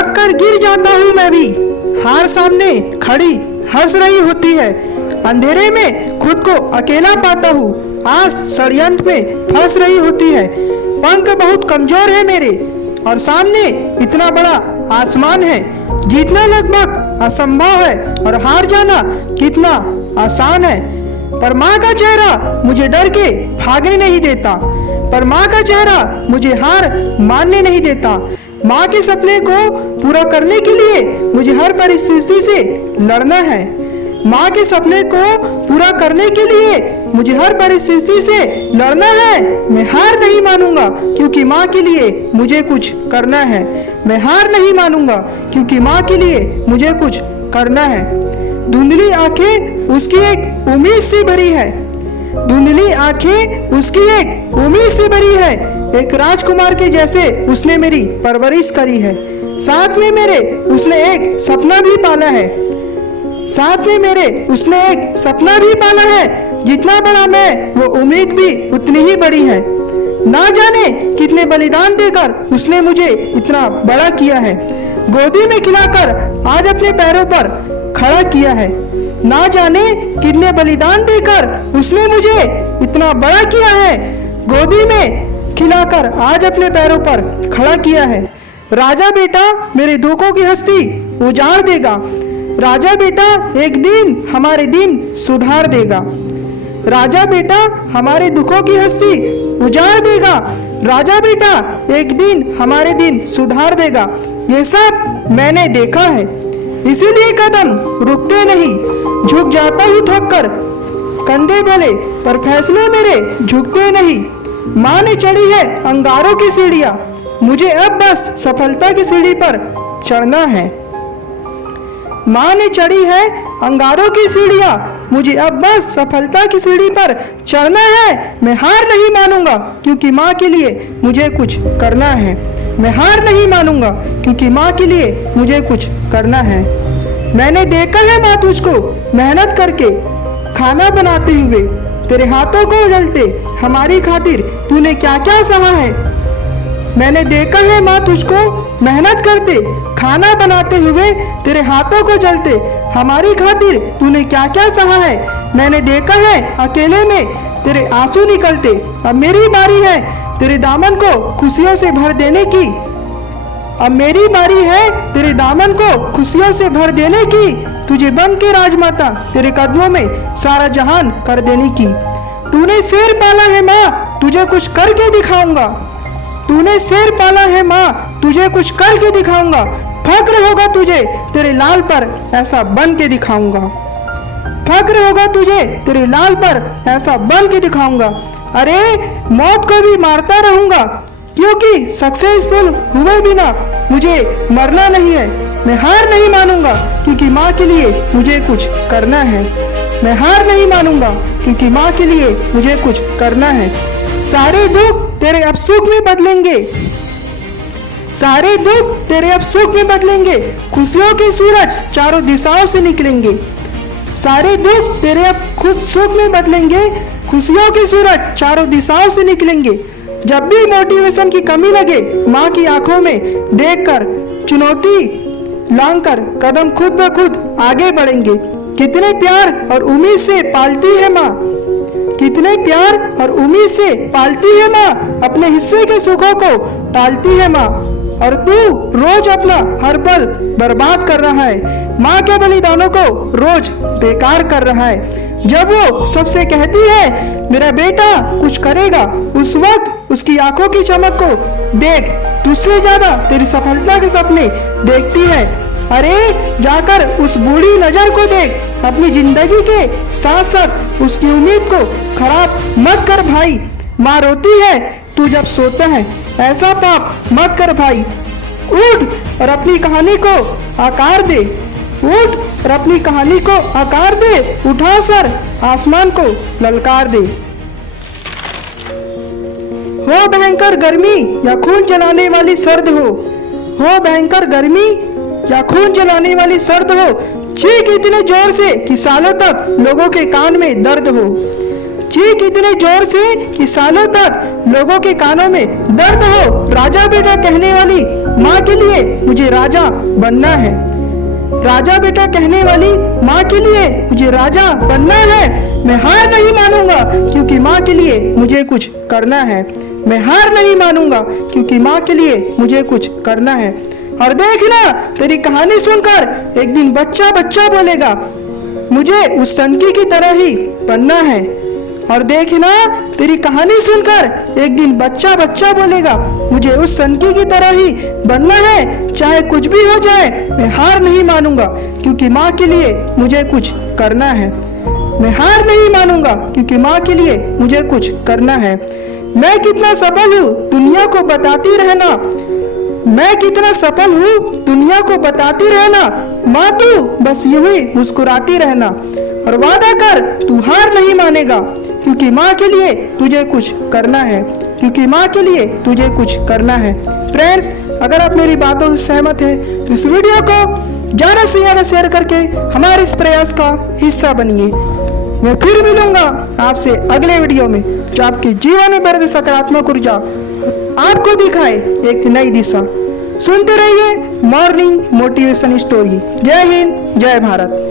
लुढ़क कर गिर जाता हूँ मैं भी। हार सामने खड़ी हंस रही होती है। अंधेरे में खुद को अकेला पाता हूँ, आस षड्यंत्र में फंस रही होती है। पंख बहुत कमजोर है मेरे और सामने इतना बड़ा आसमान है। जीतना लगभग असंभव है और हार जाना कितना आसान है। पर माँ का चेहरा मुझे डर के भागने नहीं देता, पर माँ का चेहरा मुझे हार मानने नहीं देता। माँ के सपने को पूरा करने के लिए मुझे हर परिस्थिति से लड़ना है। माँ के सपने को पूरा करने के लिए मुझे हर परिस्थिति से लड़ना है। मैं हार नहीं मानूंगा क्योंकि माँ के लिए मुझे कुछ करना है। मैं हार नहीं मानूंगा क्योंकि माँ के लिए मुझे कुछ करना है। धुंधली आंखें उसकी एक उम्मीद से भरी है। धुंधली आंखें उसकी एक उम्मीद से भरी है। एक राजकुमार के जैसे उसने मेरी परवरिश करी है। साथ में मेरे उसने एक सपना भी पाला है। साथ में मेरे उसने एक सपना भी पाला है। जितना बड़ा मैं, वो उम्मीद भी उतनी ही बड़ी है। ना जाने कितने बलिदान देकर उसने मुझे इतना बड़ा किया है। गोदी में खिलाकर आज अपने पैरों पर खड़ा किया है। ना जाने कितने बलिदान देकर उसने मुझे इतना बड़ा किया है। गोदी में खिलाकर आज अपने पैरों पर खड़ा किया है। राजा बेटा मेरे दुखों की हस्ती उजाड़ देगा। राजा बेटा एक दिन हमारे दिन सुधार देगा। राजा बेटा हमारे दुखों की हस्ती उजाड़ देगा। राजा बेटा एक दिन हमारे दिन सुधार देगा। ये सब मैंने देखा है, इसीलिए कदम रुकते नहीं। झुक जाता हूँ थक कर, कंधे भले पर फैसले मेरे झुकते नहीं। माँ ने चढ़ी है अंगारों की सीढ़ियाँ, मुझे अब बस सफलता की सीढ़ी पर चढ़ना है। माँ ने चढ़ी है अंगारों की सीढ़ियाँ, मुझे अब बस सफलता की सीढ़ी पर चढ़ना है। मैं हार नहीं मानूंगा क्योंकि माँ के लिए मुझे कुछ करना है। मैं हार नहीं मानूंगा क्योंकि माँ के लिए मुझे कुछ करना है। मैंने देखा है माँ तुझको मेहनत करके खाना बनाते हुए, तेरे हाथों को उजलते हमारी खातिर तूने क्या क्या सहा है। मैंने देखा है माँ तुझको मेहनत करते खाना बनाते हुए, तेरे हाथों को जलते हमारी खातिर तूने क्या क्या सहा है। मैंने देखा है अकेले में तेरे आंसू निकलते, अब मेरी बारी है तेरे दामन को खुशियों से भर देने की। अब मेरी बारी है तेरे दामन को खुशियों से भर देने की। तुझे बन के राजमाता तेरे कदमों में सारा जहान कर देने की। तूने शेर पाला है माँ, तुझे कुछ करके दिखाऊंगा। तूने शेर पाला है माँ, तुझे कुछ करके दिखाऊंगा। फक्र होगा तुझे तेरे लाल पर ऐसा बन के दिखाऊंगा। फक्र होगा तुझे तेरे लाल पर ऐसा बन के दिखाऊंगा। अरे मौत को भी मारता रहूंगा क्योंकि सक्सेसफुल हुए बिना मुझे मरना नहीं है। मैं हार नहीं मानूंगा क्योंकि माँ के लिए मुझे कुछ करना है। मैं हार नहीं मानूंगा क्योंकि माँ के लिए मुझे कुछ करना है। सारे दुख तेरे अब सुख में बदलेंगे। सारे दुख तेरे अब सुख में बदलेंगे। खुशियों के सूरज चारों दिशाओं से निकलेंगे। सारे दुख तेरे अब खुद सुख में बदलेंगे। खुशियों के सूरज चारों दिशाओं से निकलेंगे। जब भी मोटिवेशन की कमी लगे, माँ की आंखों में देखकर चुनौती लांघकर कदम खुद ब खुद आगे बढ़ेंगे। कितने प्यार और उम्मीद से पालती है माँ, कितने प्यार और उम्मीद से पालती है माँ। अपने हिस्से के सुखों को टालती है माँ और तू रोज अपना हर पल बर्बाद कर रहा है। माँ के बलिदानों को रोज बेकार कर रहा है। जब वो सबसे कहती है मेरा बेटा कुछ करेगा, उस वक्त उसकी आंखों की चमक को देख, तुझसे ज्यादा तेरी सफलता के सपने देखती है। अरे जाकर उस बूढ़ी नजर को देख। अपनी जिंदगी के साथ साथ उसकी उम्मीद को खराब मत कर भाई। माँ रोती है तू जब सोता है, ऐसा पाप मत कर भाई। उठ और अपनी कहानी को आकार दे। उठ और अपनी कहानी को आकार दे। उठा सर आसमान को ललकार दे। हो भयंकर गर्मी या खून जलाने वाली सर्द हो भयंकर गर्मी या खून जलाने वाली सर्द हो, चीख इतने जोर से कि सालों तक लोगों के कान में दर्द हो। चीख इतने जोर से कि सालों तक लोगों के कानों में दर्द हो। राजा बेटा कहने वाली माँ के लिए मुझे राजा बनना है। राजा बेटा कहने वाली माँ के लिए मुझे राजा बनना है। मैं हार नहीं मानूंगा क्योंकि माँ के लिए मुझे कुछ करना है। मैं हार नहीं मानूंगा क्योंकि माँ के लिए मुझे कुछ करना है। और देखना, तेरी कहानी सुनकर एक दिन बच्चा बच्चा बोलेगा, मुझे उस सनकी की तरह ही बनना है। और देखना, तेरी कहानी सुनकर एक दिन बच्चा बच्चा बोलेगा, मुझे उस सनकी की तरह ही बनना है। चाहे कुछ भी हो जाए, मैं हार नहीं मानूंगा क्योंकि माँ के लिए मुझे कुछ करना है। मैं हार नहीं मानूंगा क्योंकि माँ के लिए मुझे कुछ करना है। मैं कितना सफल हूँ दुनिया को बताती रहना। मैं कितना सफल हूँ दुनिया को बताती रहना। माँ तू बस यूं ही मुस्कुराती रहना। और वादा कर, तू हार नहीं मानेगा क्योंकि माँ के लिए तुझे कुछ करना है। क्योंकि माँ के लिए तुझे कुछ करना है। फ्रेंड्स, अगर आप मेरी बातों से सहमत हैं तो इस वीडियो को ज़्यादा से ज़्यादा शेयर करके हमारे इस प्रयास का हिस्सा बनिए। मैं फिर मिलूंगा आपसे अगले वीडियो में, जो आपके जीवन में बढ़ती सकारात्मक ऊर्जा आपको दिखाए एक नई दिशा। सुनते रहिए मॉर्निंग मोटिवेशन स्टोरी। जय हिंद, जय भारत।